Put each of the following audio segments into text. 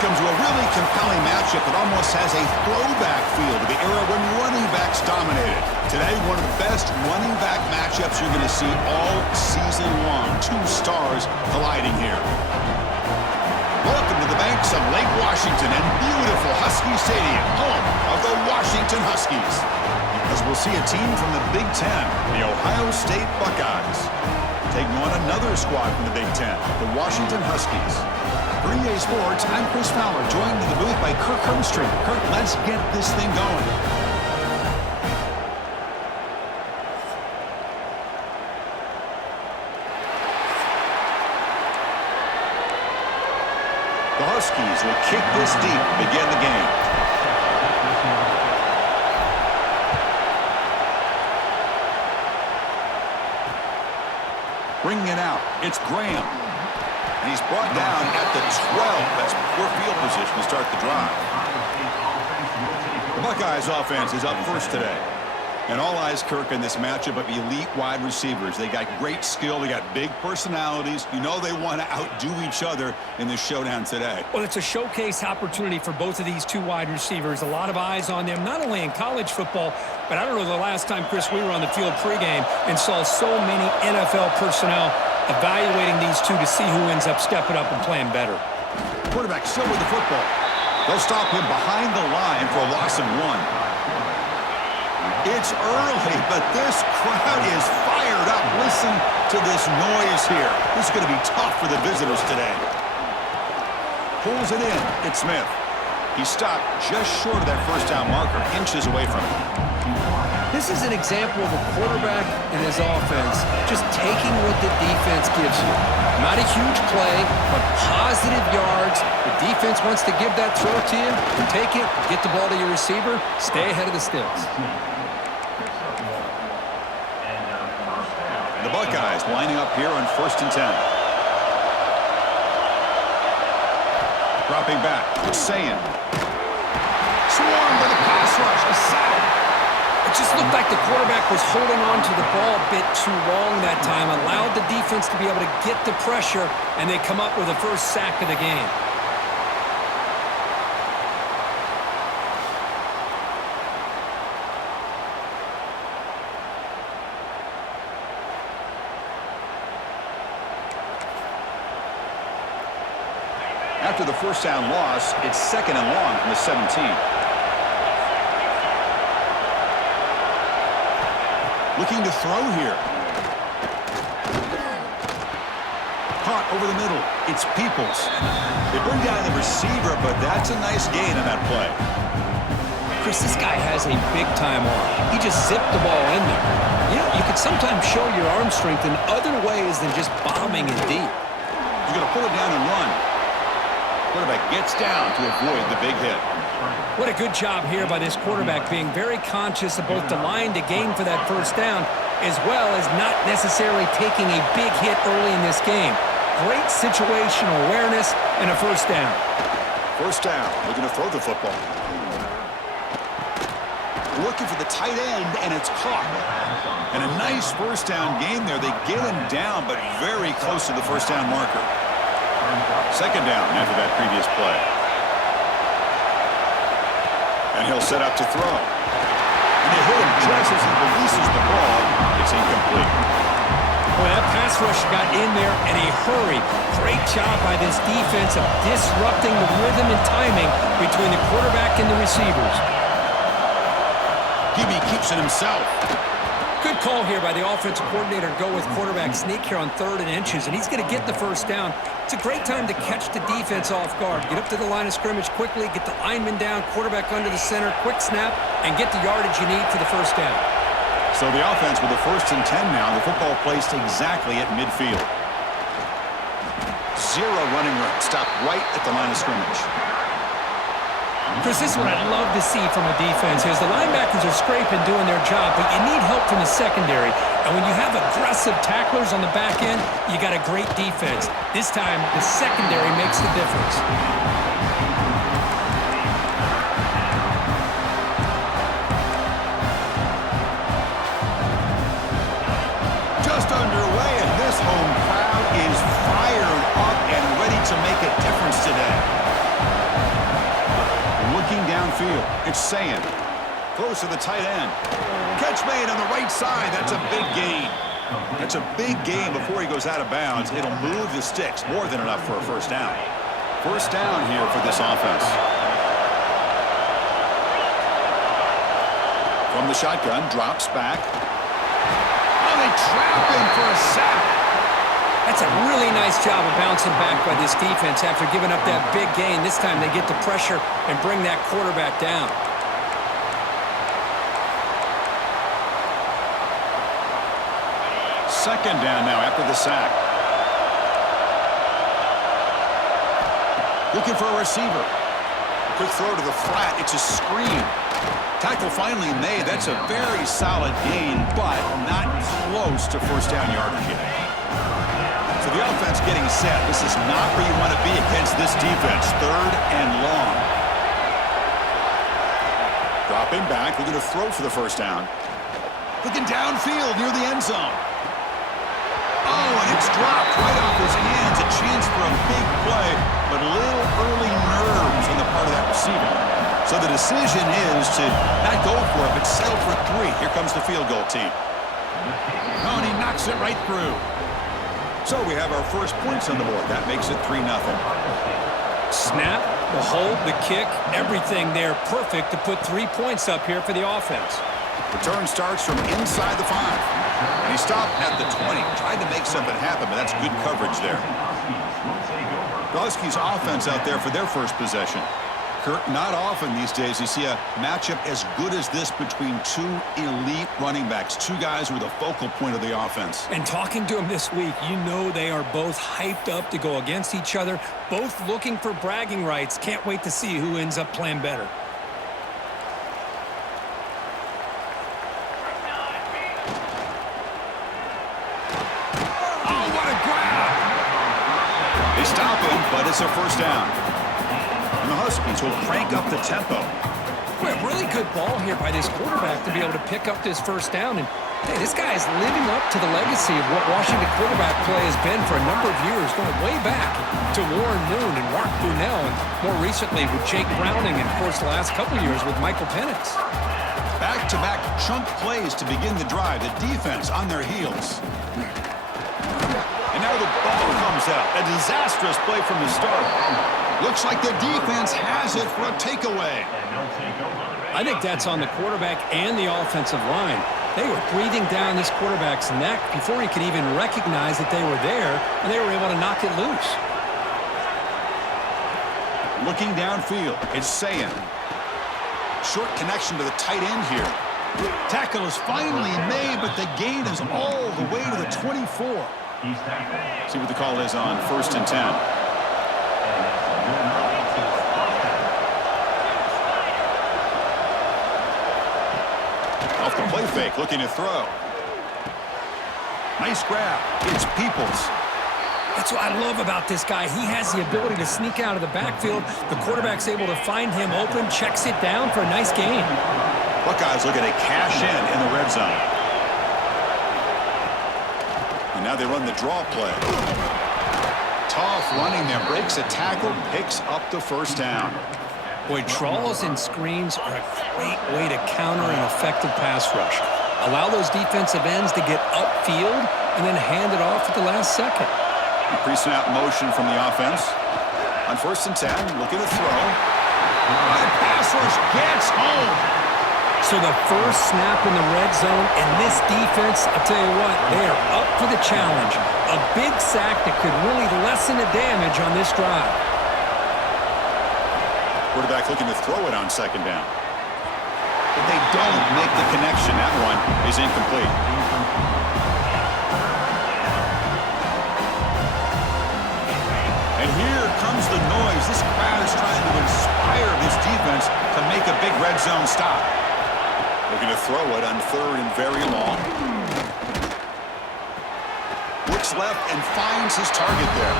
welcome to a really compelling matchup that almost has a throwback feel to the era when running backs dominated. Today, one of the best running back matchups you're going to see all season long. Two stars colliding here. Welcome to the banks of Lake Washington and beautiful Husky Stadium, home of the Washington Huskies. As we'll see a team from the Big Ten, the Ohio State Buckeyes, taking on another squad from the Big Ten, the Washington Huskies. For EA Sports, I'm Chris Fowler, joined in the booth by Kirk Herbstreit. Kirk, let's get this thing going. The Huskies will kick this deep to begin the game. Bringing it out, it's Graham. And he's brought down at the 12. That's poor field position to start the drive. The Buckeyes offense is up first today. And all eyes, Kirk, in this matchup of elite wide receivers. They got great skill. They got big personalities. You know they want to outdo each other in this showdown today. Well, it's a showcase opportunity for both of these two wide receivers. A lot of eyes on them, not only in college football, but I don't know the last time, Chris, we were on the field pregame and saw so many NFL personnel evaluating these two to see who ends up stepping up and playing better. Quarterback still with the football. They'll stop him behind the line for a loss of 1. It's early, but this crowd is fired up. Listen to this noise here. This is going to be tough for the visitors today. Pulls it in. It's Smith. He stopped just short of that first down marker, inches away from it. This is an example of a quarterback and his offense just taking what the defense gives you. Not a huge play, but positive yards. The defense wants to give that throw to you. You take it, get the ball to your receiver, stay ahead of the sticks. The Buckeyes lining up here on 1st and 10. Dropping back, Sayin. Swarmed by the pass rush, a sack. It just looked like the quarterback was holding on to the ball a bit too long that time, allowed the defense to be able to get the pressure, and they come up with the first sack of the game. After the first down loss, it's 2nd and long from the 17. Looking to throw here. Caught over the middle. It's Peoples. They bring down the receiver, but that's a nice gain on that play. Chris, this guy has a big-time arm. He just zipped the ball in there. You know, you can sometimes show your arm strength in other ways than just bombing it deep. He's going to pull it down and run. Quarterback gets down to avoid the big hit. What a good job here by this quarterback, being very conscious of both the line to gain for that first down, as well as not necessarily taking a big hit early in this game. Great situational awareness and a first down. First down, looking to throw the football. Looking for the tight end, and it's caught. And a nice first down game there. They get him down, but very close to the first down marker. 2nd down after that previous play. And he'll set up to throw. And they hit him just as he releases the ball. It's incomplete. Boy, that pass rush got in there in a hurry. Great job by this defense of disrupting the rhythm and timing between the quarterback and the receivers. Hebe keeps it himself. Good call here by the offensive coordinator to go with quarterback sneak here on 3rd and inches, and he's going to get the first down. It's a great time to catch the defense off guard. Get up to the line of scrimmage quickly, get the lineman down, quarterback under the center, quick snap, and get the yardage you need for the first down. So the offense with the 1st and 10 now, the football placed exactly at midfield. 0 running room, stopped right at the line of scrimmage. Chris, this is what I'd love to see from a defense is the linebackers are scraping, doing their job, but you need help from the secondary. And when you have aggressive tacklers on the back end, you got a great defense. This time, the secondary makes the difference. Just underway, and this home crowd is fired up and ready to make a difference today. It's Sayan. Close to the tight end. Catch made on the right side. That's a big gain. That's a big gain before he goes out of bounds. It'll move the sticks. More than enough for a first down. First down here for this offense. From the shotgun, drops back. Oh, they trap him for a sack. That's a really nice job of bouncing back by this defense after giving up that big gain. This time they get the pressure and bring that quarterback down. Second down now after the sack. Looking for a receiver. Quick throw to the flat. It's a screen. Tackle finally made. That's a very solid gain, but not close to first down yardage yet. So the offense getting set. This is not where you want to be against this defense. Third and long. Dropping back. Looking to throw for the first down. Looking downfield near the end zone. Oh, and it's dropped right off his hands. A chance for a big play, but a little early nerves on the part of that receiver. So the decision is to not go for it, but settle for 3. Here comes the field goal team. Oh, and he knocks it right through. So we have our first points on the board. That makes it 3-0. Snap, the hold, the kick, everything there perfect to put 3 points up here for the offense. Return starts from inside the 5. And he stopped at the 20. Tried to make something happen, but that's good coverage there. Husky's offense out there for their first possession. Kurt, not often these days you see a matchup as good as this between 2 elite running backs, 2 guys who are the focal point of the offense. And talking to them this week, you know they are both hyped up to go against each other, both looking for bragging rights. Can't wait to see who ends up playing better. Oh, what a grab! They stop him, but it's a first down. And the Huskies will crank up the tempo. Well, really good ball here by this quarterback to be able to pick up this first down. And hey, this guy is living up to the legacy of what Washington quarterback play has been for a number of years, going way back to Warren Moon and Mark Brunell, and more recently with Jake Browning, and of course the last couple of years with Michael Penix. Back-to-back chunk plays to begin the drive. The defense on their heels. And now the ball comes out. A disastrous play from the start. Looks like the defense has it for a takeaway. I think that's on the quarterback and the offensive line. They were breathing down this quarterback's neck before he could even recognize that they were there, and they were able to knock it loose. Looking downfield, it's Sayan. Short connection to the tight end here. Tackle is finally made, but the gain is all the way to the 24. See what the call is on 1st and 10. Off the play fake, looking to throw. Nice grab. It's Peoples. That's what I love about this guy. He has the ability to sneak out of the backfield. The quarterback's able to find him open, checks it down for a nice gain. Buckeyes looking to cash in the red zone. And now they run the draw play. Tough running there. Breaks a tackle, picks up the first down. Boy, draws and screens are a great way to counter an effective pass rush. Allow those defensive ends to get upfield and then hand it off at the last second. Pre-snap motion from the offense. On 1st and 10, looking to throw. The pass rush gets home. So the first snap in the red zone, and this defense, I'll tell you what, they are up for the challenge. A big sack that could really lessen the damage on this drive. Quarterback looking to throw it on 2nd down. But they don't make the connection. That one is incomplete. And here comes the noise. This crowd is trying to inspire this defense to make a big red zone stop. Looking to throw it on 3rd and very long. Looks left and finds his target there.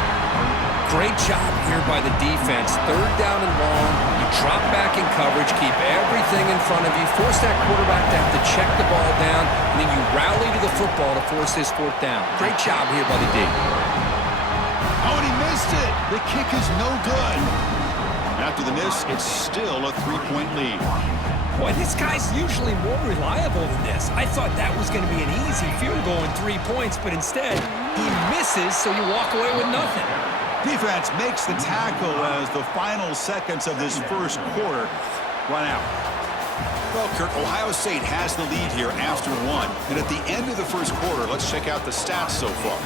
Great job here by the defense. 3rd down and long. You drop back in coverage, keep everything in front of you, force that quarterback to have to check the ball down, and then you rally to the football to force this 4th down. Great job here by the D. Oh, and he missed it. The kick is no good. After the miss, it's still a 3-point lead. Boy, this guy's usually more reliable than this. I thought that was going to be an easy field goal in 3 points, but instead, he misses, so you walk away with nothing. Defense makes the tackle as the final seconds of this first quarter run out. Well, Kurt, Ohio State has the lead here after one. And at the end of the first quarter, let's check out the stats so far.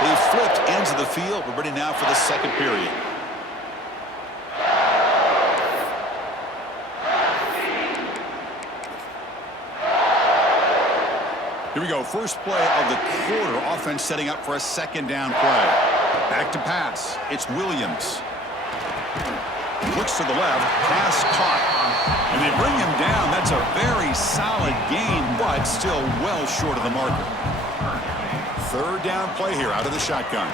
They've flipped ends of the field. We're ready now for the second period. Here we go, first play of the quarter. Offense setting up for a second down play. Back to pass. It's Williams. Looks to the left. Pass caught. And they bring him down. That's a very solid gain, but still well short of the marker. Third down play here out of the shotgun.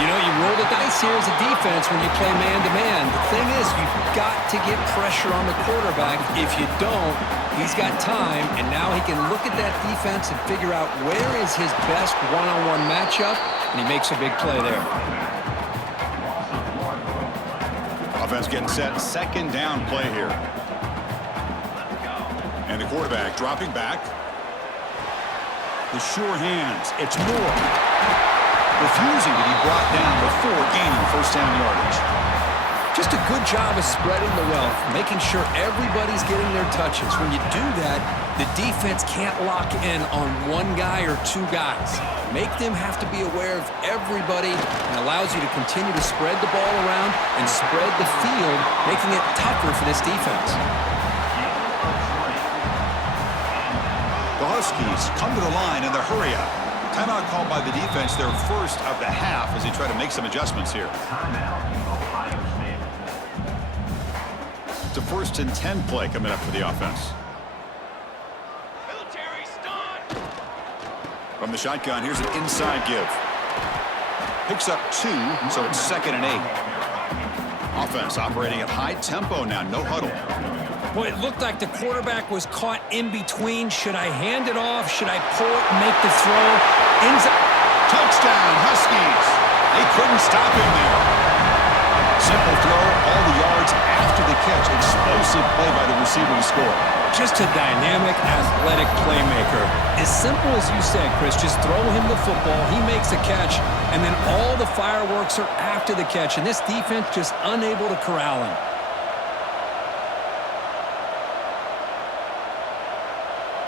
You know, you roll the dice here as a defense when you play man-to-man. The thing is, you've got to get pressure on the quarterback. If you don't, he's got time, and now he can look at that defense and figure out where is his best one-on-one matchup, and he makes a big play there. Offense getting set. Second down play here. And the quarterback dropping back. The sure hands. It's Moore. Refusing to be brought down before gaining first down yardage. Just a good job of spreading the wealth, making sure everybody's getting their touches. When you do that, the defense can't lock in on one guy or two guys. Make them have to be aware of everybody, and allows you to continue to spread the ball around and spread the field, making it tougher for this defense. The Huskies come to the line in the hurry-up. Timeout called by the defense, their first of the half, as they try to make some adjustments here. It's a 1st and 10 play coming up for the offense. Military stun. From the shotgun, here's an inside give. Picks up 2, so it's 2nd and 8. Offense operating at high tempo now, no huddle. Boy, it looked like the quarterback was caught in between. Should I hand it off? Should I pull it and make the throw? Touchdown, Huskies. They couldn't stop him there. Simple throw, all the yards after the catch. Explosive play by the receiver to score. Just a dynamic, athletic playmaker. As simple as you said, Chris, just throw him the football. He makes a catch, and then all the fireworks are after the catch. And this defense just unable to corral him.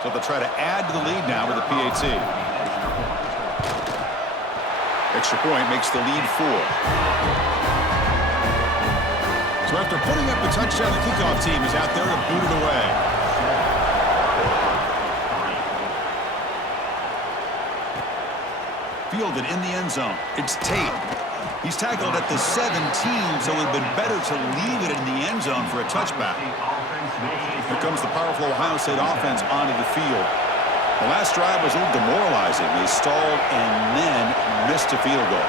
So they'll try to add to the lead now with the PAT. Extra point makes the lead 4. So after putting up the touchdown, the kickoff team is out there to boot it away. Fielded in the end zone. It's Tate. He's tackled at the 17, so it would have been better to leave it in the end zone for a touchback. Here comes the powerful Ohio State offense onto the field. The last drive was a little demoralizing. They stalled and then missed a field goal.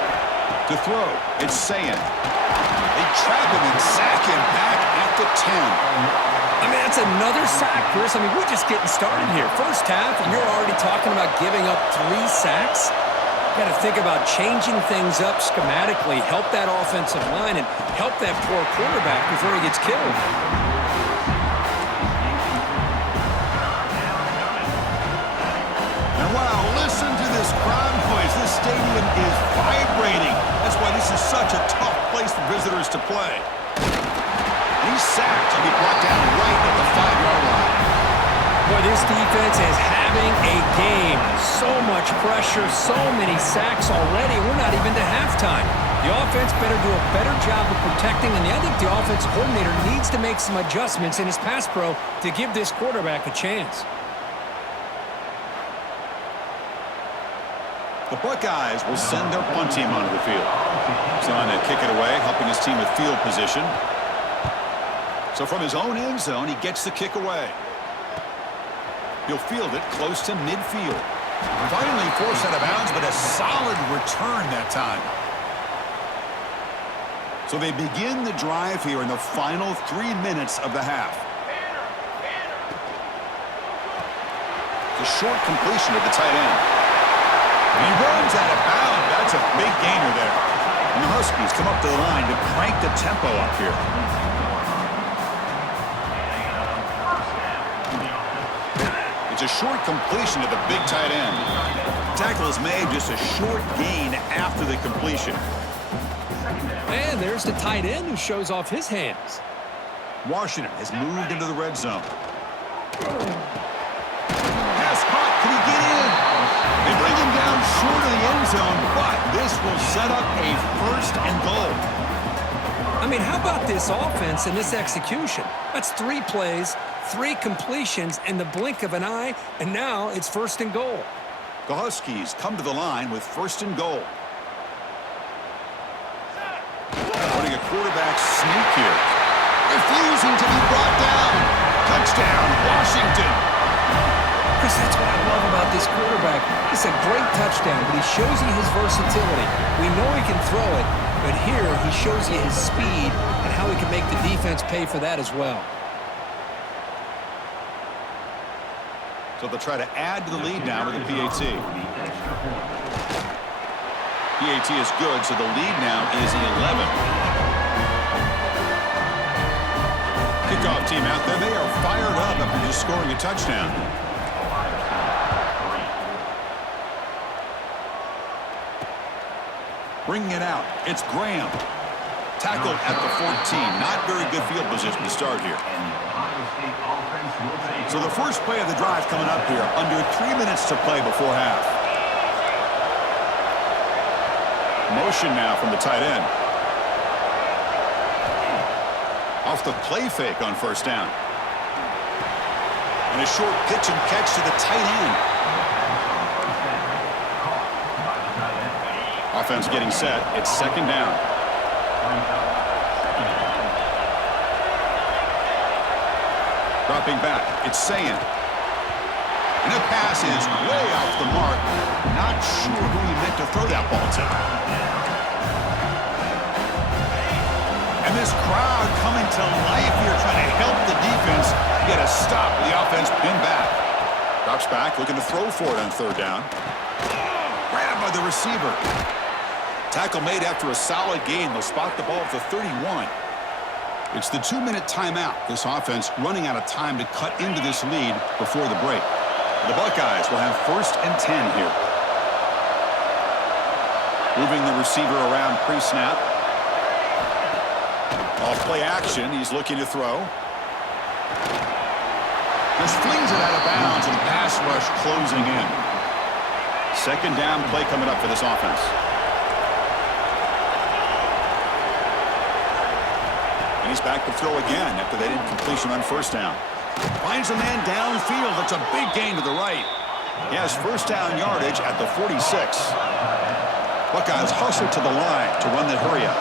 To throw, it's Saying. They trap him and sack him back at the 10. I mean, that's another sack, Chris. I mean, we're just getting started here. First half, and you're already talking about giving up 3 sacks. Got to think about changing things up schematically, help that offensive line, and help that poor quarterback before he gets killed. And wow, listen to this crowd noise. This stadium is vibrating. That's why this is such a tough place for visitors to play. And he's sacked and be brought down right at the 5-yard line. Boy, this defense is having a game. So much pressure, so many sacks already. We're not even to halftime. The offense better do a better job of protecting, and I think the offensive coordinator needs to make some adjustments in his pass pro to give this quarterback a chance. The Buckeyes will send their punt team onto the field. Trying to kick it away, helping his team with field position. So from his own end zone, he gets the kick away. He'll field it close to midfield. Finally forced out of bounds, but a solid return that time. So they begin the drive here in the final 3 minutes of the half. A short completion to the tight end. And he runs out of bounds. That's a big gainer there. And the Huskies come up to the line to crank the tempo up here. It's a short completion to the big tight end. Tackle is made, just a short gain after the completion. And there's the tight end who shows off his hands. Washington has moved into the red zone. Pass caught. Can he get in? They bring him down short of the end zone, but this will set up a first and goal. I mean, how about this offense and this execution? That's 3 plays, 3 completions in the blink of an eye, and now it's first and goal. The Huskies come to the line with first and goal. Putting a quarterback sneak here. Refusing to be brought down. Touchdown, Washington. Chris, that's what I love about this quarterback. It's a great touchdown, but he shows you his versatility. We know he can throw it, but here he shows you his speed and how he can make the defense pay for that as well. So they'll try to add to the lead now with a PAT. PAT is good, so the lead now is 11. Kickoff team out there. They are fired up after just scoring a touchdown. Bringing it out. It's Graham. Tackled at the 14. Not very good field position to start here. So the first play of the drive coming up here. Under 3 minutes to play before half. Motion now from the tight end. Off the play fake on first down. And a short pitch and catch to the tight end. Offense getting set. It's second down. Dropping back. It's Sayan. And the pass is way off the mark. Not sure who he meant to throw that ball to. And this crowd coming to life here, trying to help the defense get a stop. The offense pinned back. Drops back, looking to throw for it on third down. Grabbed by the receiver. Tackle made after a solid gain. They'll spot the ball at the 31. It's the 2-minute timeout. This offense running out of time to cut into this lead before the break. The Buckeyes will have first and 10 here. Moving the receiver around pre-snap. Off play action. He's looking to throw. Just flings it out of bounds and pass rush closing in. Second down play coming up for this offense. And he's back to throw again after that incompletion on first down. Finds a man downfield. It's a big gain to the right. He has first down yardage at the 46. Buckeyes hustle to the line to run the hurry up.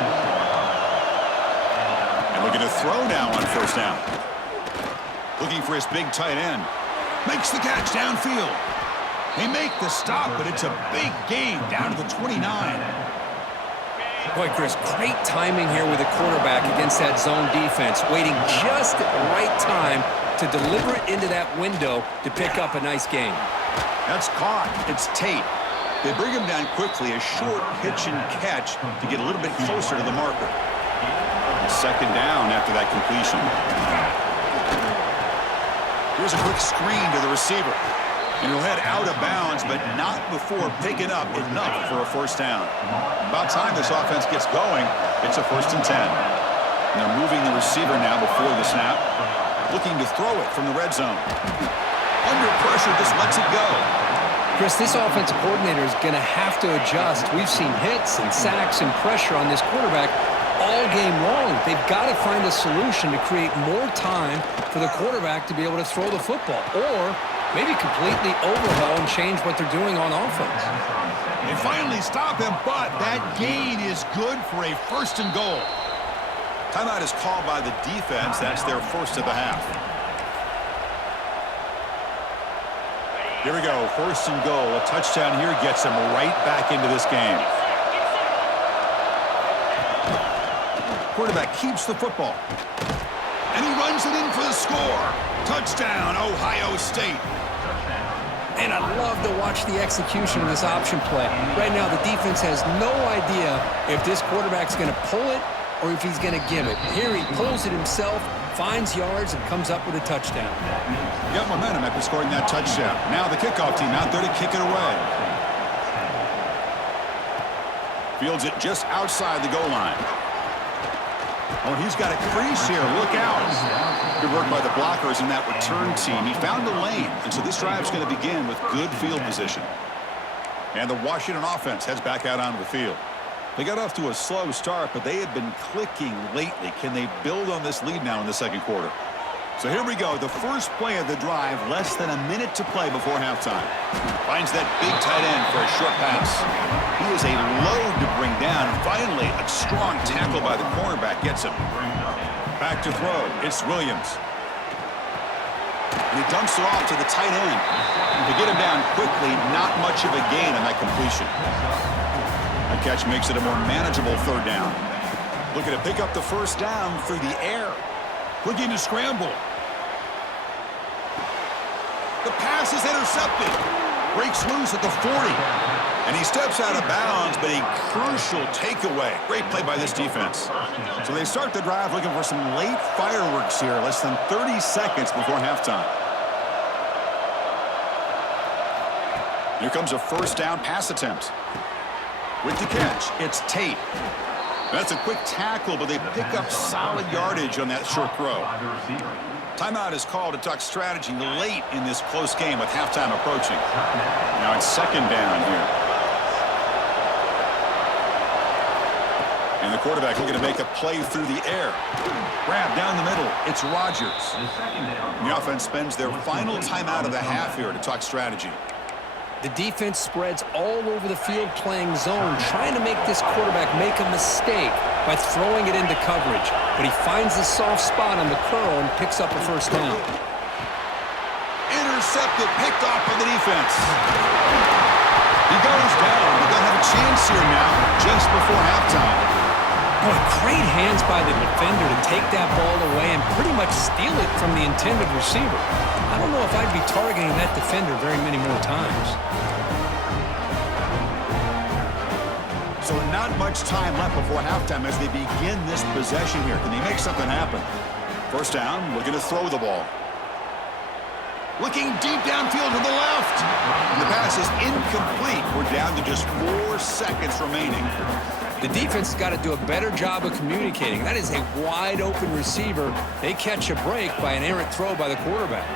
And looking to throw now on first down. Looking for his big tight end. Makes the catch downfield. They make the stop, but it's a big gain down to the 29. Boy, Chris, great timing here with the quarterback against that zone defense, waiting just at the right time to deliver it into that window to pick up a nice gain. That's caught. It's Tate. They bring him down quickly, a short pitch and catch to get a little bit closer to the marker. Second down after that completion. Here's a quick screen to the receiver. And he'll head out of bounds, but not before picking up enough for a first down. About time this offense gets going, it's a first and 10. And they're moving the receiver now before the snap. Looking to throw it from the red zone. Under pressure, just lets it go. Chris, this offensive coordinator is going to have to adjust. We've seen hits and sacks and pressure on this quarterback all game long. They've got to find a solution to create more time for the quarterback to be able to throw the football. Or maybe completely overhaul and change what they're doing on offense. They finally stop him, but that gain is good for a first and goal. Timeout is called by the defense. That's their first of the half. Here we go, first and goal. A touchdown here gets them right back into this game. Quarterback keeps the football. And he runs it in for the score. Touchdown, Ohio State. And I love to watch the execution of this option play. Right now, the defense has no idea if this quarterback's going to pull it or if he's going to give it. Here he pulls it himself, finds yards, and comes up with a touchdown. Got momentum after scoring that touchdown. Now the kickoff team out there to kick it away. Fields it just outside the goal line. Oh, he's got a crease here. Look out. Good work by the blockers in that return team. He found a lane, and so this drive's going to begin with good field position. And the Washington offense heads back out onto the field. They got off to a slow start, but they had been clicking lately. Can they build on this lead now in the second quarter? So here we go. The first play of the drive, less than a minute to play before halftime. Finds that big tight end for a short pass. He is a load to bring down. And finally, a strong tackle by the cornerback gets him. Back to throw. It's Williams. And he dumps it off to the tight end. To get him down quickly, not much of a gain on that completion. That catch makes it a more manageable third down. Looking to pick up the first down through the air. Looking to scramble. The pass is intercepted. Breaks loose at the 40. And he steps out of bounds, but a crucial takeaway. Great play by this defense. So they start the drive looking for some late fireworks here, less than 30 seconds before halftime. Here comes a first down pass attempt. With the catch, it's Tate. That's a quick tackle, but they pick up solid yardage on that short throw. Timeout is called to talk strategy late in this close game with halftime approaching. Now it's second down here. And the quarterback looking to make a play through the air. Grab down the middle. It's Rodgers. And the offense spends their final timeout of the half here to talk strategy. The defense spreads all over the field playing zone, trying to make this quarterback make a mistake by throwing it into coverage. But he finds the soft spot on the curl and picks up a first down. Intercepted, picked off by the defense. He goes down, but they'll have a chance here now just before halftime. Boy, great hands by the defender to take that ball away and pretty much steal it from the intended receiver. I don't know if I'd be targeting that defender very many more times. So not much time left before halftime as they begin this possession here. Can they make something happen? First down, looking to throw the ball. Looking deep downfield to the left. And the pass is incomplete. We're down to just 4 seconds remaining. The defense has got to do a better job of communicating. That is a wide-open receiver. They catch a break by an errant throw by the quarterback.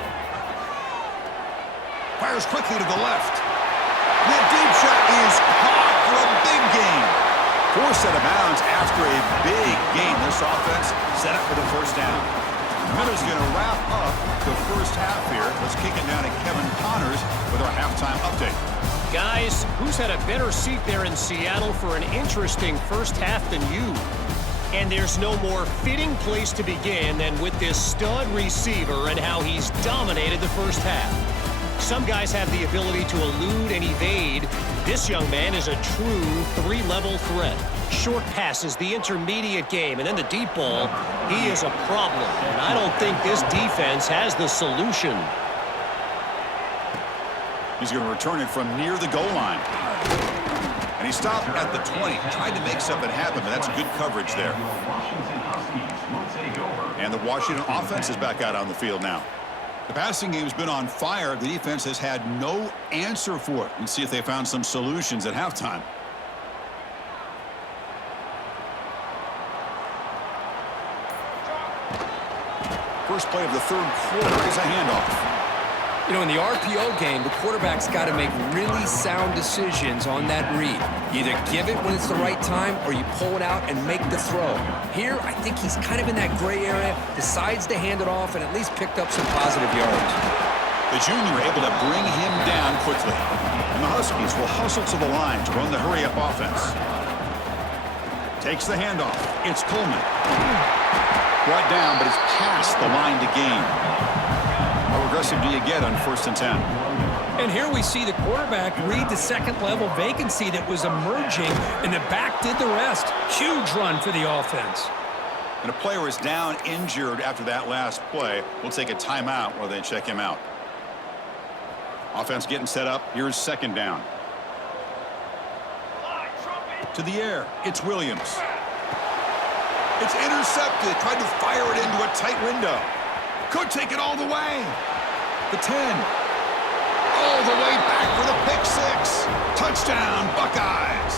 Fires quickly to the left. That deep shot is caught for a big gain. Forced out of bounds after a big gain. This offense set up for the first down. Miller's going to wrap up the first half here. Let's kick it down to Kevin Connors with our halftime update. Guys, who's had a better seat there in Seattle for an interesting first half than you? And there's no more fitting place to begin than with this stud receiver and how he's dominated the first half. Some guys have the ability to elude and evade. This young man is a true three-level threat. Short passes, the intermediate game, and then the deep ball. He is a problem, and I don't think this defense has the solution. He's going to return it from near the goal line. And he stopped at the 20. Tried to make something happen, but that's good coverage there. And the Washington offense is back out on the field now. The passing game's been on fire. The defense has had no answer for it. Let's see if they found some solutions at halftime. First play of the third quarter is a handoff. You know, in the RPO game, the quarterback's got to make really sound decisions on that read. You either give it when it's the right time or you pull it out and make the throw. Here, I think he's kind of in that gray area, decides to hand it off and at least picked up some positive yards. The junior able to bring him down quickly. And the Huskies will hustle to the line to run the hurry-up offense. Takes the handoff. It's Coleman. Brought down, but it's past the line to gain. How aggressive do you get on 1st and 10? And here we see the quarterback read the second-level vacancy that was emerging, and the back did the rest. Huge run for the offense. And a player is down injured after that last play. We'll take a timeout while they check him out. Offense getting set up. Here's second down. To the air. It's Williams. It's intercepted. Tried to fire it into a tight window. Could take it all the way. The 10. All the way back for the pick six. Touchdown, Buckeyes.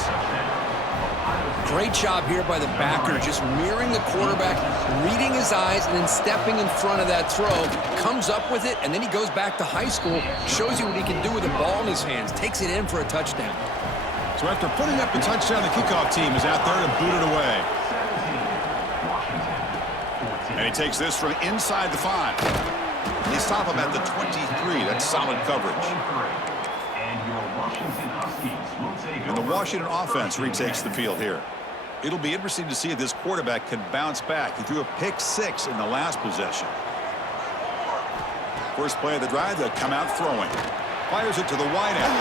Great job here by the backer, just mirroring the quarterback, reading his eyes, and then stepping in front of that throw. Comes up with it, and then he goes back to high school, shows you what he can do with the ball in his hands, takes it in for a touchdown. So after putting up the touchdown, the kickoff team is out there to boot it away. And he takes this from inside the 5. They stop him at the 23. That's solid coverage. And the Washington offense retakes the field here. It'll be interesting to see if this quarterback can bounce back. He threw a pick 6 in the last possession. First play of the drive, they'll come out throwing. Fires it to the wideout.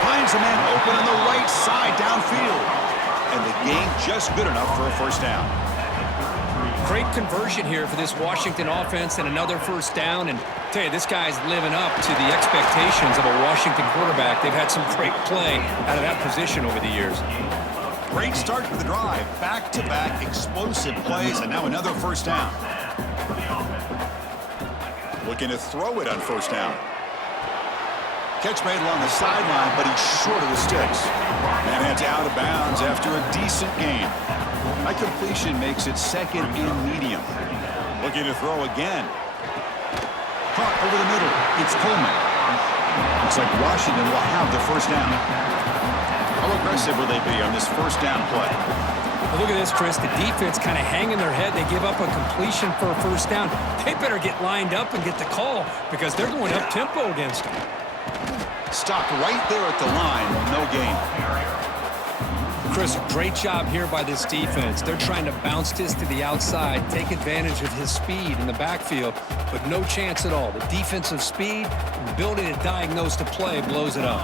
Finds a man open on the right side downfield. And the gain just good enough for a first down. Great conversion here for this Washington offense and another first down. And I tell you, this guy's living up to the expectations of a Washington quarterback. They've had some great play out of that position over the years. Great start to the drive. Back-to-back explosive plays, and now another first down. Looking to throw it on first down. Catch made along the sideline, but he's short of the sticks. And it's out of bounds after a decent gain. That completion makes it second and medium. Looking to throw again. Caught over the middle. It's Coleman. Looks like Washington will have the first down. How aggressive will they be on this first down play? Well, look at this, Chris. The defense kind of hanging their head. They give up a completion for a first down. They better get lined up and get the call because they're going up-tempo against them. Stopped right there at the line. No gain. Chris, great job here by this defense. They're trying to bounce this to the outside, take advantage of his speed in the backfield, but no chance at all. The defensive speed, the ability to diagnose the play blows it up.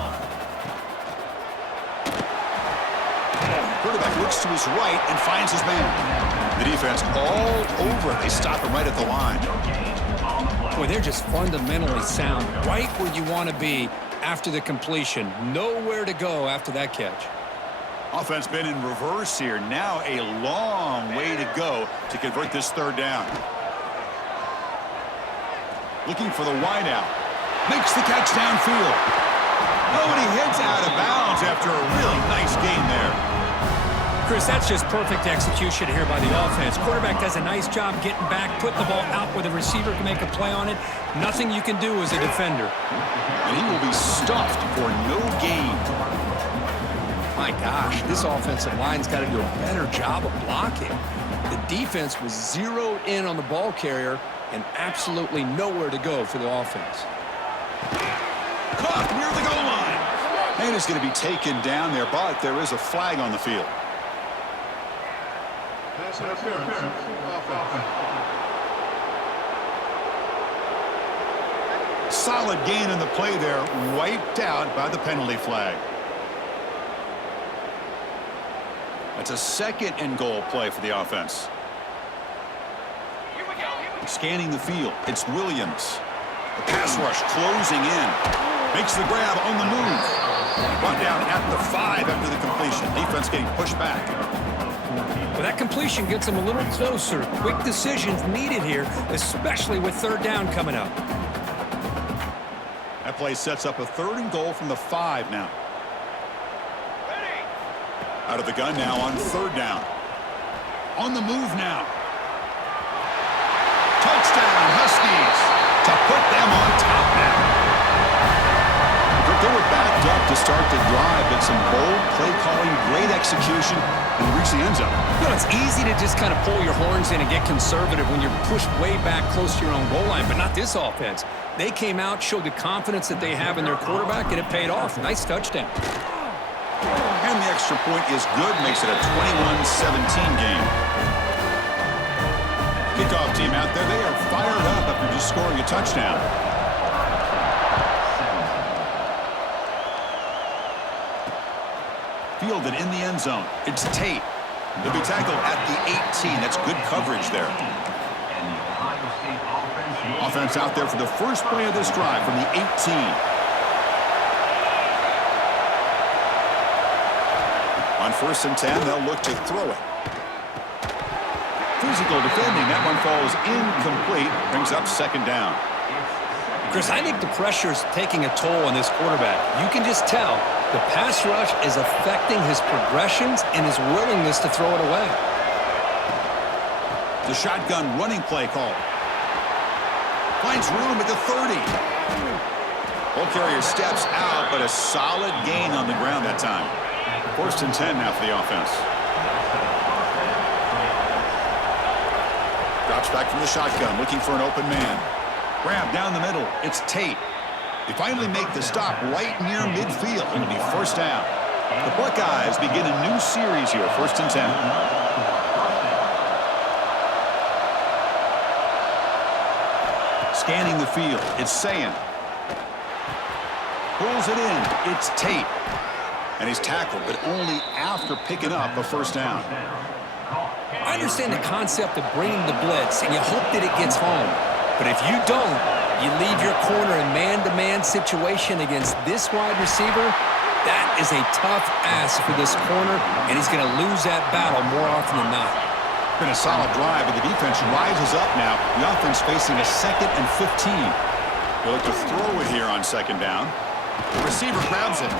Quarterback looks to his right and finds his man. The defense all over. They stop him right at the line. Boy, they're just fundamentally sound, right where you want to be after the completion. Nowhere to go after that catch. Offense been in reverse here. Now a long way to go to convert this third down. Looking for the wideout. Makes the catch downfield. Oh, and he heads out of bounds after a really nice gain there. Chris, that's just perfect execution here by the offense. Quarterback does a nice job getting back, put the ball out where the receiver can make a play on it. Nothing you can do as a defender. And he will be stuffed for no gain. My gosh, this offensive line's got to do a better job of blocking. The defense was zeroed in on the ball carrier and absolutely nowhere to go for the offense. Caught near the goal line. Man is going to be taken down there, but there is a flag on the field. Solid gain in the play there, wiped out by the penalty flag. That's a second and goal play for the offense. Scanning the field, it's Williams. The pass rush closing in. Makes the grab on the move. Brought down at the 5 after the completion. Defense getting pushed back. Well, that completion gets them a little closer. Quick decisions needed here, especially with third down coming up. That play sets up a third and goal from the 5 now. Out of the gun now on third down. On the move now. Touchdown, Huskies, to put them on top now. They were backed up to start the drive, but some bold play calling, great execution, and reach the end zone. You know, it's easy to just kind of pull your horns in and get conservative when you're pushed way back close to your own goal line, but not this offense. They came out, showed the confidence that they have in their quarterback, and it paid off. Nice touchdown. And the extra point is good, makes it a 21-17 game. Kickoff team out there, they are fired up after just scoring a touchdown. Fielded in the end zone. It's Tate. He'll be tackled at the 18. That's good coverage there. Offense out there for the first play of this drive from the 18. first and 10, they'll look to throw it. Physical defending. That one falls incomplete. Brings up second down. Chris, I think the pressure is taking a toll on this quarterback. You can just tell the pass rush is affecting his progressions and his willingness to throw it away. The shotgun running play call. Finds room at the 30. Ball carrier steps out, but a solid gain on the ground that time. First and 10 now for the offense. Drops back from the shotgun, looking for an open man. Grab down the middle. It's Tate. They finally make the stop right near midfield. It'll be first down. The Buckeyes begin a new series here. First and 10. Scanning the field. It's Sayin. Pulls it in. It's Tate. And he's tackled, but only after picking up a first down. I understand the concept of bringing the blitz, and you hope that it gets home. But if you don't, you leave your corner in man-to-man situation against this wide receiver, that is a tough ask for this corner, and he's going to lose that battle more often than not. Been a solid drive, but the defense rises up now. The offense facing a 2nd and 15. They look to throw it here on second down. The receiver grabs it.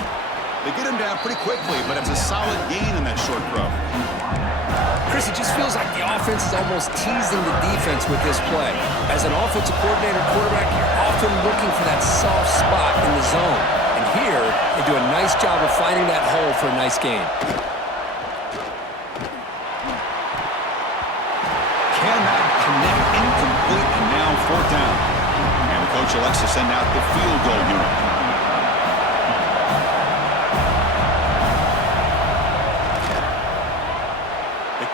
They get him down pretty quickly, but it's a solid gain in that short throw. Chris, it just feels like the offense is almost teasing the defense with this play. As an offensive coordinator quarterback, you're often looking for that soft spot in the zone. And here, they do a nice job of finding that hole for a nice gain. Cannot connect, incomplete, and now fourth down. And the coach elects to send out the field goal unit.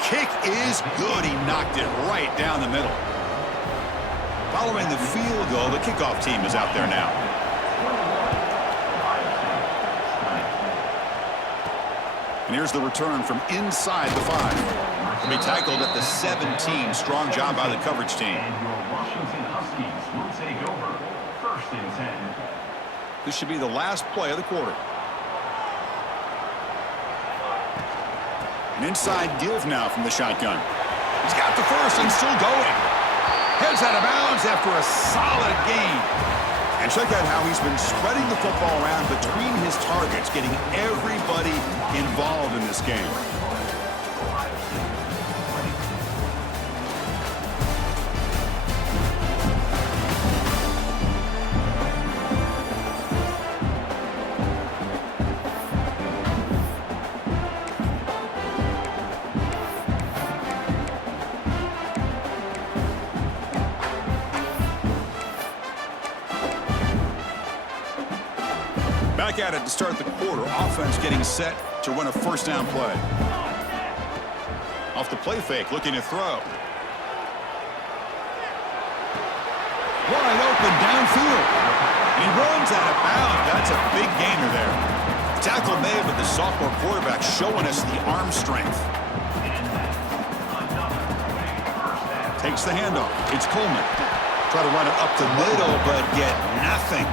Kick is good. He knocked it right down the middle. Following the field goal, the kickoff team is out there now. And here's the return from inside the 5. He'll be tackled at the 17. Strong job by the coverage team. This should be the last play of the quarter. An inside give now from the shotgun. He's got the first and still going. Heads out of bounds after a solid gain. And check out how he's been spreading the football around between his targets, getting everybody involved in this game. Back at it to start the quarter. Offense getting set to run a first down play. Off the play fake, looking to throw. Wide open downfield. And he runs out of bounds. That's a big gainer there. Tackle made, but the sophomore quarterback showing us the arm strength. Takes the handoff. It's Coleman. Try to run it up the middle, but get nothing.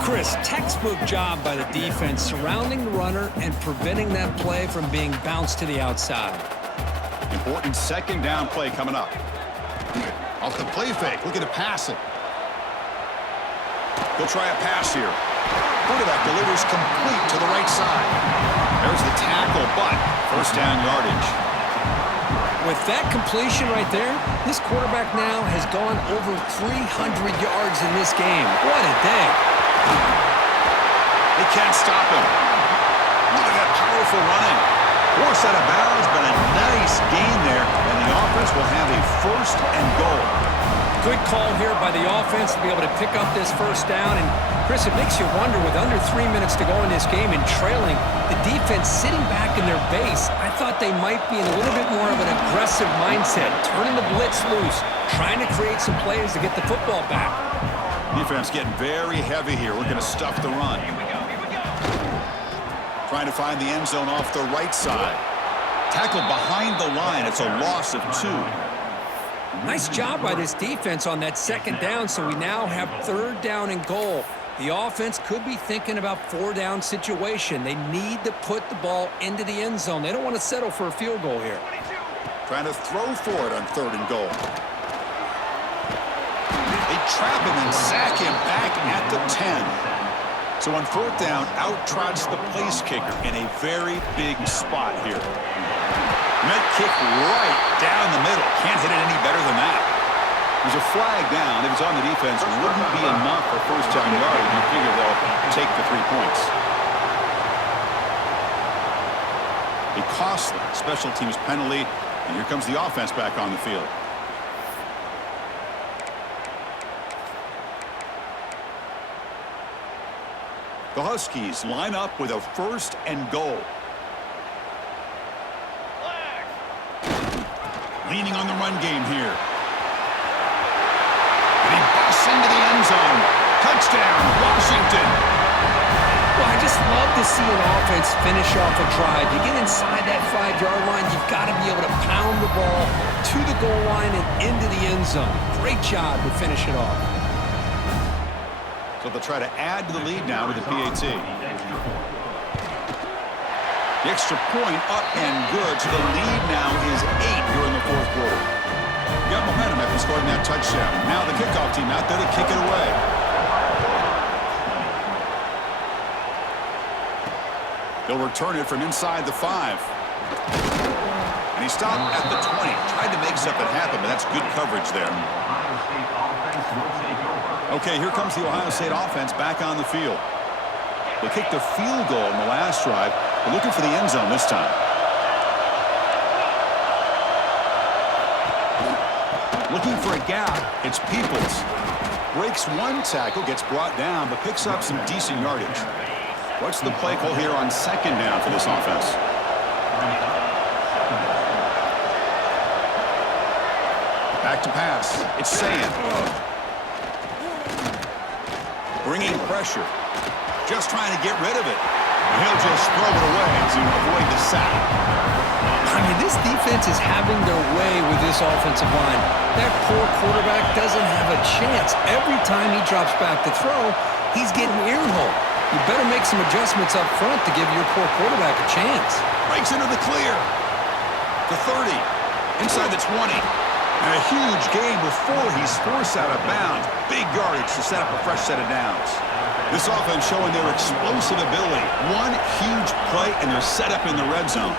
Chris, textbook job by the defense surrounding the runner and preventing that play from being bounced to the outside. Important second down play coming up. Off the play fake, looking to pass it. He'll try a pass here. Quarterback delivers complete to the right side. There's the tackle, but first down yardage. With that completion right there, this quarterback now has gone over 300 yards in this game. What a day. They can't stop him. Look at that powerful running. Forced out of bounds, but a nice gain there, and the offense will have a first and goal. Good call here by the offense to be able to pick up this first down. And, Chris, it makes you wonder, with under 3 minutes to go in this game and trailing, the defense sitting back in their base, I thought they might be in a little bit more of an aggressive mindset, turning the blitz loose, trying to create some plays to get the football back. Defense getting very heavy here. We're going to stuff the run. Trying to find the end zone off the right side. Tackled behind the line. It's a loss of 2. Nice job by this defense on that second down, so we now have third down and goal. The offense could be thinking about four-down situation. They need to put the ball into the end zone. They don't want to settle for a field goal here. Trying to throw for it on 3rd and goal. They trap him and sack him back at the 10. So on 4th down, out trots the place kicker in a very big spot here. Net kick right down the middle. Can't hit it any better than that. There's a flag down. If it's on the defense, it wouldn't be enough for first-down yardage. You figure they'll take the 3 points. A costly special teams penalty, and here comes the offense back on the field. The Huskies line up with a 1st and goal. Leaning on the run game here. And he busts into the end zone. Touchdown, Washington. Well, I just love to see an offense finish off a drive. You get inside that 5-yard line, you've got to be able to pound the ball to the goal line and into the end zone. Great job to finish it off. So they'll try to add to the lead now with the PAT. The extra point up and good. So the lead now is 8 here in the 4th quarter. You got momentum after scoring that touchdown. Now the kickoff team out there to kick it away. They'll return it from inside the 5. And he stopped at the 20. Tried to make something happen, but that's good coverage there. Okay, here comes the Ohio State offense back on the field. They kicked a field goal in the last drive. They're looking for the end zone this time. Looking for a gap. It's Peoples. Breaks one tackle, gets brought down, but picks up some decent yardage. What's the play call here on 2nd down for this offense? Back to pass. It's Sand. Bringing pressure. Just trying to get rid of it. He'll just throw it away to avoid the sack. I mean, this defense is having their way with this offensive line. That poor quarterback doesn't have a chance. Every time he drops back to throw, he's getting earholed. You better make some adjustments up front to give your poor quarterback a chance. Breaks into the clear. The 30. Inside the 20. And a huge gain before he's forced out of bounds. Big yardage to set up a fresh set of downs. This offense showing their explosive ability. One huge play, and they're set up in the red zone.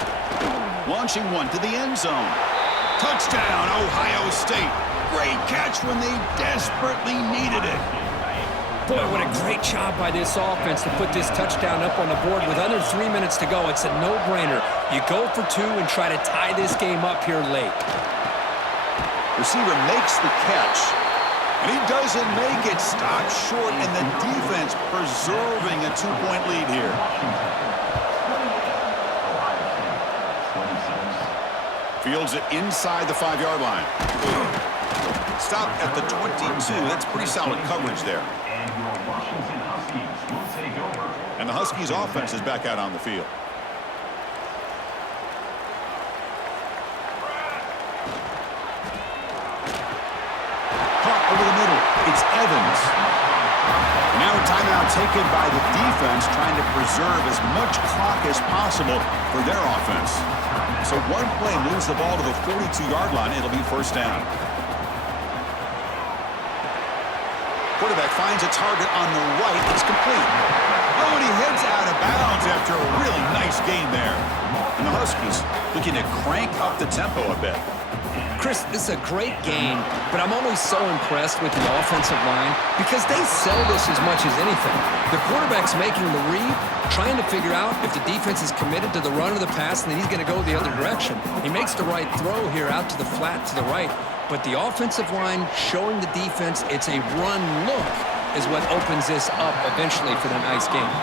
Launching one to the end zone. Touchdown, Ohio State. Great catch when they desperately needed it. Boy, what a great job by this offense to put this touchdown up on the board with under 3 minutes to go. It's a no-brainer. You go for 2 and try to tie this game up here late. Receiver makes the catch, and he doesn't make it. Stopped short, and the defense preserving a 2-point lead here. Fields it inside the 5-yard line. Stopped at the 22. That's pretty solid coverage there. And the Huskies offense is back out on the field. Caught over the middle. It's Evans. Now a timeout taken by the defense, trying to preserve as much clock as possible for their offense. So one play moves the ball to the 42-yard line. It'll be 1st down. Quarterback finds a target on the right. It's complete. Oh, and he heads out of bounds after a really nice gain there. And the Huskies looking to crank up the tempo a bit. Chris, this is a great game, but I'm always so impressed with the offensive line because they sell this as much as anything. The quarterback's making the read, trying to figure out if the defense is committed to the run or the pass, and then he's going to go the other direction. He makes the right throw here out to the flat to the right, but the offensive line showing the defense it's a run look is what opens this up eventually for the nice game.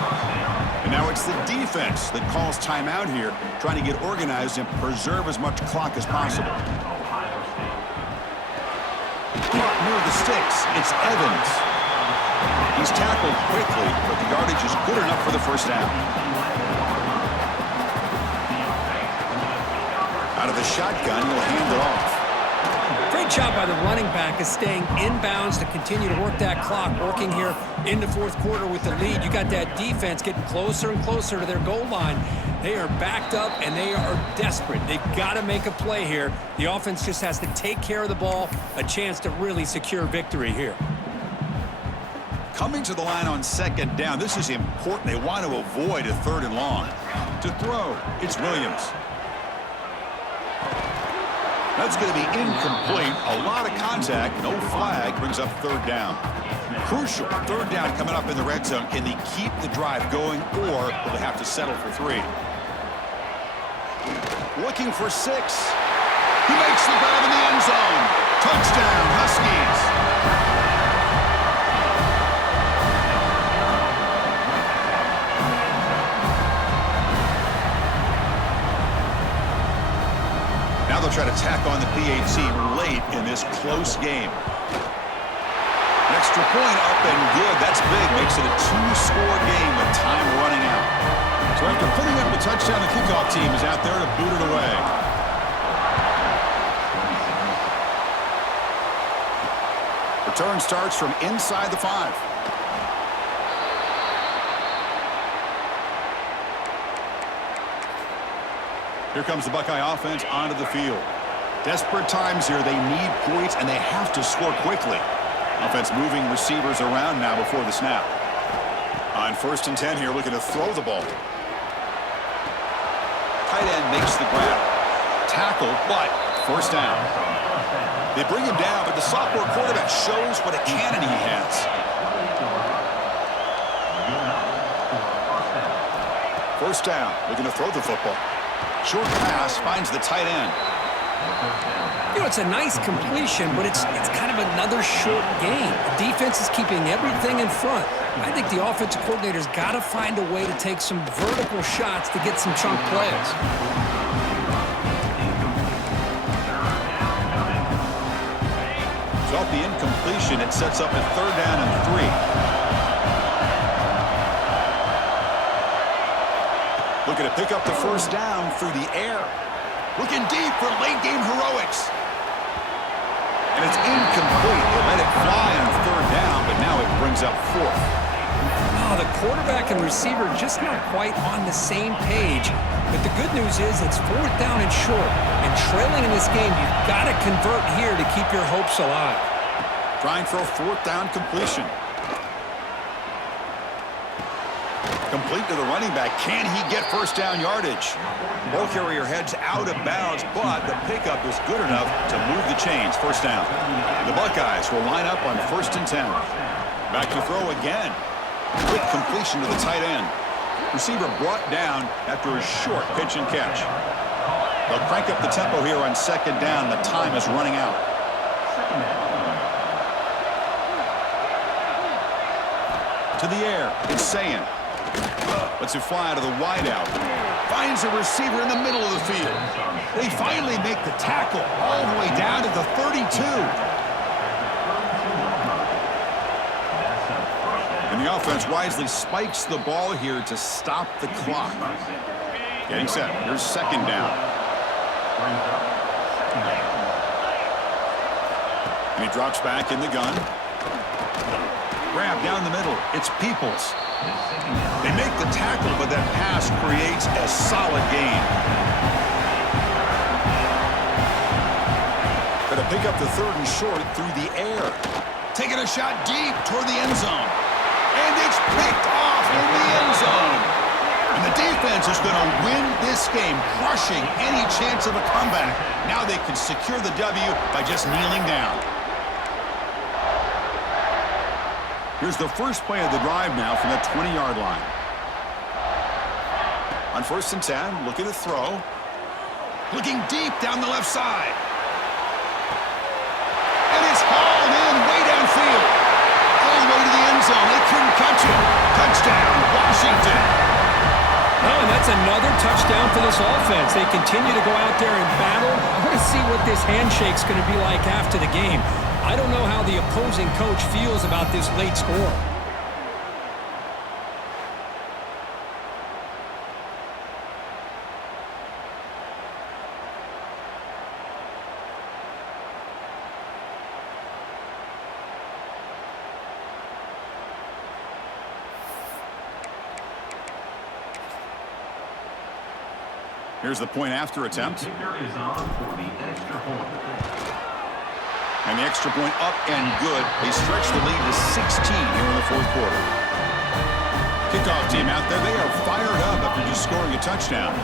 And now it's the defense that calls timeout here, trying to get organized and preserve as much clock as possible. Near the sticks, it's Evans. He's tackled quickly, but the yardage is good enough for the 1st down. Out of the shotgun, he'll hand it off. Great Great job by the running back of staying inbounds to continue to work that clock, working here in the fourth quarter with the lead. You got that defense getting closer and closer to their goal line. They are backed up, and they are desperate. They've got to make a play here. The offense just has to take care of the ball, a chance to really secure victory here. Coming to the line on second down, this is important. They want to avoid a 3rd and long. To throw, it's Williams. That's going to be incomplete. A lot of contact, no flag, brings up 3rd down. Crucial 3rd down coming up in the red zone. Can they keep the drive going, or will they have to settle for 3? Looking for 6. He makes the grab in the end zone. Touchdown, Huskies. Now they'll try to tack on the PAT late in this close game. An extra point up and good. That's big. Makes it a 2-score game with time running out. So after putting up the touchdown, the kickoff team is out there to boot it away. Return starts from inside the 5. Here comes the Buckeye offense onto the field. Desperate times here. They need points, and they have to score quickly. Offense moving receivers around now before the snap. On 1st and 10 here, looking to throw the ball. Tight end makes the grab. Tackle, but 1st down. They bring him down, but the sophomore quarterback shows what a cannon he has. 1st down, looking to throw the football. Short pass finds the tight end. You know, it's a nice completion, but it's kind of another short game. The defense is keeping everything in front. I think the offensive coordinator's got to find a way to take some vertical shots to get some chunk plays. So off the incompletion, it sets up a 3rd down and 3. Looking to pick up the 1st down through the air. Looking deep for late-game heroics. And it's incomplete. They let it fly on 3rd down, but now it brings up 4th. Oh, the quarterback and receiver just not quite on the same page. But the good news is it's 4th down and short. And trailing in this game, you've got to convert here to keep your hopes alive. Trying for a 4th down completion. Complete to the running back. Can he get 1st down yardage? Ball carrier heads out of bounds, but the pickup is good enough to move the chains. 1st down. The Buckeyes will line up on 1st and 10. Back to throw again. Quick completion to the tight end. Receiver brought down after a short pitch and catch. They'll crank up the tempo here on 2nd down. The time is running out. To the air. It's Sayin. Lets it fly out of the wideout. Finds a receiver in the middle of the field. They finally make the tackle all the way down to the 32. And the offense wisely spikes the ball here to stop the clock. Getting set. Here's 2nd down. And he drops back in the gun. Grab down the middle. It's Peoples. They make the tackle, but that pass creates a solid gain. Going to pick up the 3rd and short through the air. Taking a shot deep toward the end zone. And it's picked off in the end zone. And the defense is going to win this game, crushing any chance of a comeback. Now they can secure the W by just kneeling down. Here's the first play of the drive now from the 20-yard line. On 1st and 10, looking to throw. Looking deep down the left side. And it's hauled in way downfield. All the way to the end zone. They couldn't catch it. Touchdown, Washington. Oh, and that's another touchdown for this offense. They continue to go out there and battle. I want to see what this handshake's going to be like after the game. I don't know how the opposing coach feels about this late score. Here's the point after attempt. And the extra point up and good. They stretch the lead to 16 here in the fourth quarter. Kickoff team out there. They are fired up after just scoring a touchdown.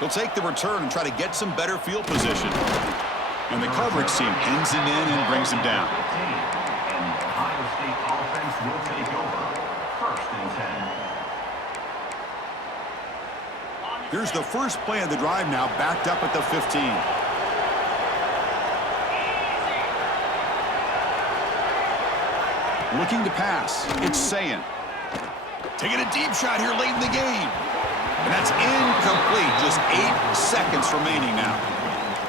They'll take the return and try to get some better field position. And the coverage team pins him in and brings him down. And the Ohio State offense will take over. 1st and 10. Here's the first play of the drive now, backed up at the 15. Looking to pass. It's Sayin. Taking a deep shot here late in the game. And that's incomplete. Just 8 seconds remaining now.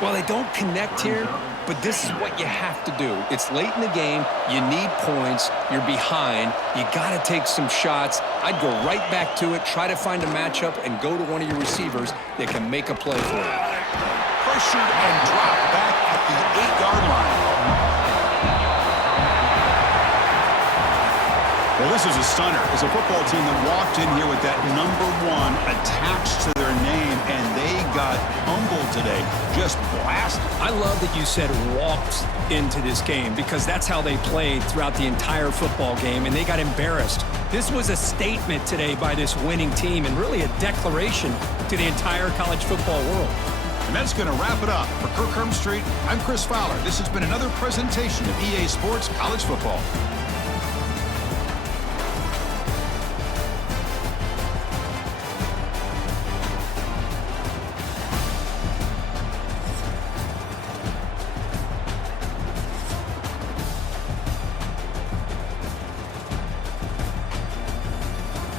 Well, they don't connect here, but this is what you have to do. It's late in the game. You need points. You're behind. You got to take some shots. I'd go right back to it, try to find a matchup, and go to one of your receivers that can make a play for you. Pressured and dropped back at the 8-yard line. Well, this is a stunner. It's a football team that walked in here with that number 1 attached to their name, and they got humbled today. Just blasted. I love that you said walked into this game because that's how they played throughout the entire football game, and they got embarrassed. This was a statement today by this winning team and really a declaration to the entire college football world. And that's going to wrap it up. For Kirk Herbstreit, I'm Chris Fowler. This has been another presentation of EA Sports College Football.